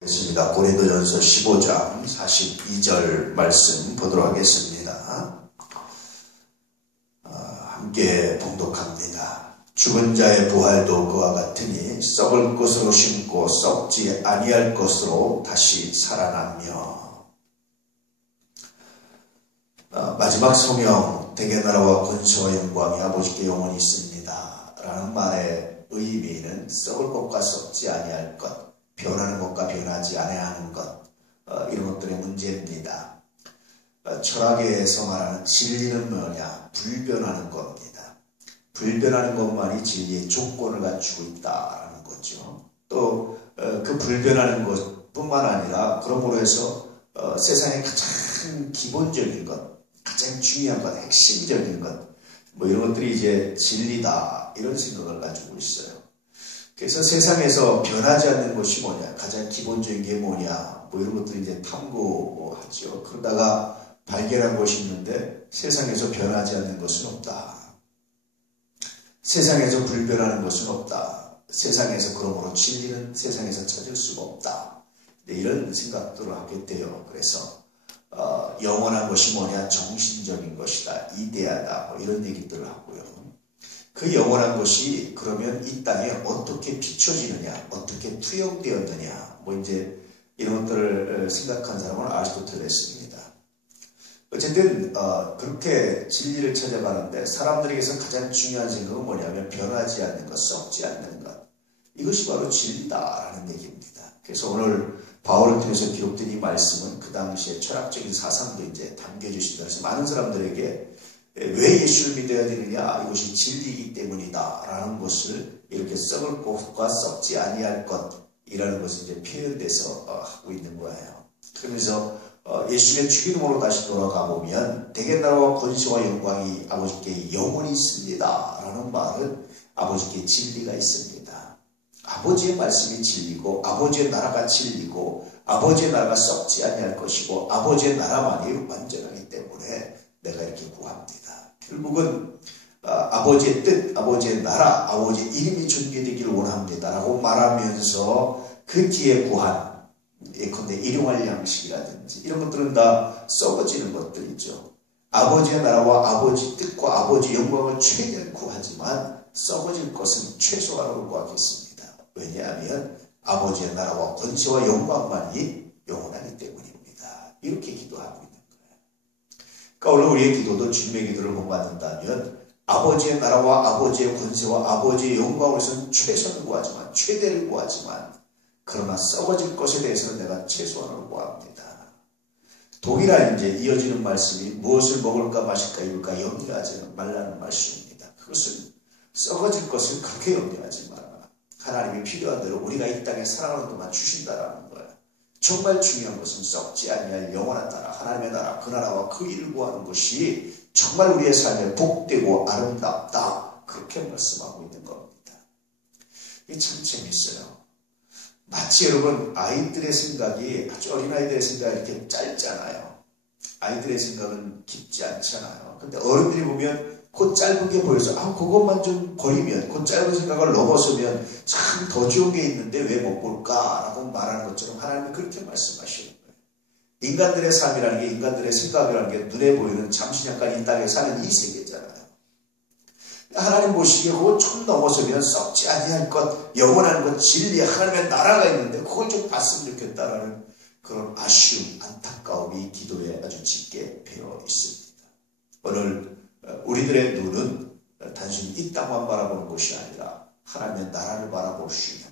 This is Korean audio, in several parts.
겠습니다. 고린도전서 15장 42절 말씀 보도록 하겠습니다. 함께 봉독합니다. 죽은 자의 부활도 그와 같으니 썩을 것으로 심고 썩지 아니할 것으로 다시 살아나며. 마지막 소명 대개 나라와 권세와 영광이 아버지께 영원히 있습니다 라는 말의 의미는 썩을 것과 썩지 아니할 것, 변하는 것과 변하지 아니하는 것, 이런 것들의 문제입니다. 철학에서 말하는 진리는 뭐냐? 불변하는 겁니다. 불변하는 것만이 진리의 조건을 갖추고 있다라는 거죠. 또 그 불변하는 것뿐만 아니라 그러므로 해서 세상의 가장 기본적인 것, 가장 중요한 것, 핵심적인 것, 뭐 이런 것들이 이제 진리다, 이런 생각을 가지고 있어요. 그래서 세상에서 변하지 않는 것이 뭐냐, 가장 기본적인 게 뭐냐, 뭐 이런 것들을 이제 탐구하죠. 그러다가 발견한 것이 있는데 세상에서 변하지 않는 것은 없다. 세상에서 불변하는 것은 없다. 세상에서 그러므로 진리는 세상에서 찾을 수가 없다. 이런 생각들을 하게 돼요. 그래서 영원한 것이 뭐냐, 정신적인 것이다, 이데아다, 뭐 이런 얘기들을 하고요. 그 영원한 것이 그러면 이 땅에 어떻게 비춰지느냐, 어떻게 투영되었느냐, 뭐 이제 이런 것들을 생각한 사람은 아리스토텔레스입니다. 어쨌든 그렇게 진리를 찾아가는데 사람들에게서 가장 중요한 생각은 뭐냐면 변하지 않는 것, 썩지 않는 것, 이것이 바로 진리다라는 얘기입니다. 그래서 오늘 바울을 통해서 기록된 이 말씀은 그 당시에 철학적인 사상도 이제 담겨주신다. 그래서 많은 사람들에게 왜 예수를 믿어야 되느냐, 이것이 진리이기 때문이다 라는 것을 이렇게 썩을 것과 썩지 아니할 것이라는 것을 이제 표현돼서 하고 있는 거예요. 그러면서 예수의 죽임으로 다시 돌아가 보면 대개 나라와 권세와 영광이 아버지께 영원히 있습니다 라는 말은 아버지께 진리가 있습니다. 아버지의 말씀이 진리고 아버지의 나라가 진리고 아버지의 나라가 썩지 아니할 것이고 아버지의 나라만이 완전하기 때문에 내가 이렇게 구합니다. 결국은 아버지의 뜻, 아버지의 나라, 아버지의 이름이 존귀되기를 원합니다 라고 말하면서 그 뒤에 구한, 예컨대 일용할 양식이라든지 이런 것들은 다 썩어지는 것들이죠. 아버지의 나라와 아버지 뜻과 아버지 영광을 최대한 구하지만 썩어질 것은 최소한으로 구하겠습니다. 왜냐하면 아버지의 나라와 권세와 영광만이 영원하기 때문입니다. 이렇게 기도하고 있는 거예요. 그러니까 오늘 우리의 기도도 주님의 기도를 본받는다면 아버지의 나라와 아버지의 권세와 아버지의 영광을 위해서는 최선을 구하지만, 최대를 구하지만, 그러나 썩어질 것에 대해서는 내가 최소한을 구합니다. 동일한 이제 이어지는 말씀이 무엇을 먹을까 마실까 입을까 염려하지 말라는 말씀입니다. 그것은 썩어질 것을 그렇게 염려하지 마라. 하나님이 필요한 대로 우리가 이 땅에 살아가는 동안 주신다라는 거예요. 정말 중요한 것은 썩지 아니할 영원한 나라, 하나님의 나라, 그 나라와 그 일을 구하는 것이 정말 우리의 삶에 복되고 아름답다, 그렇게 말씀하고 있는 겁니다. 이게 참 재밌어요. 마치 여러분 아이들의 생각이, 아주 어린아이들의 생각이 이렇게 짧잖아요. 아이들의 생각은 깊지 않잖아요. 근데 어른들이 보면 그 짧은 게 보여서 그것만 좀 버리면, 그 짧은 생각을 넘어서면 참 더 좋은 게 있는데 왜 못 볼까 라고 말하는 것처럼 하나님이 그렇게 말씀하시는 거예요. 인간들의 삶이라는 게, 인간들의 생각이라는 게 눈에 보이는 잠시 잠깐 이 땅에 사는 이 세계잖아요. 하나님 보시기에 그거 좀 넘어서면 썩지 아니할 것, 영원한 것, 진리, 하나님의 나라가 있는데 그걸 좀 봤으면 좋겠다라는 그런 아쉬움, 안타까움이 기도에 아주 짙게 배어 있습니다. 오늘 우리들의 눈은 단순히 이 땅만 바라보는 것이 아니라 하나님의 나라를 바라볼 수 있는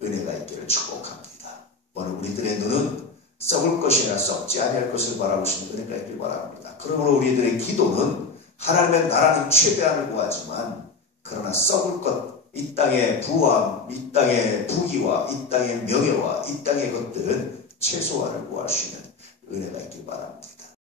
은혜가 있기를 축복합니다. 오늘 우리들의 눈은 썩을 것이나 썩지 아니할 것을 바라보시는 은혜가 있기를 바랍니다. 그러므로 우리들의 기도는 하나님의 나라는 최대한을 구하지만 그러나 썩을 것, 이 땅의 부함, 이 땅의 부귀와 이 땅의 명예와 이 땅의 것들은 최소한을 구할 수 있는 은혜가 있기를 바랍니다.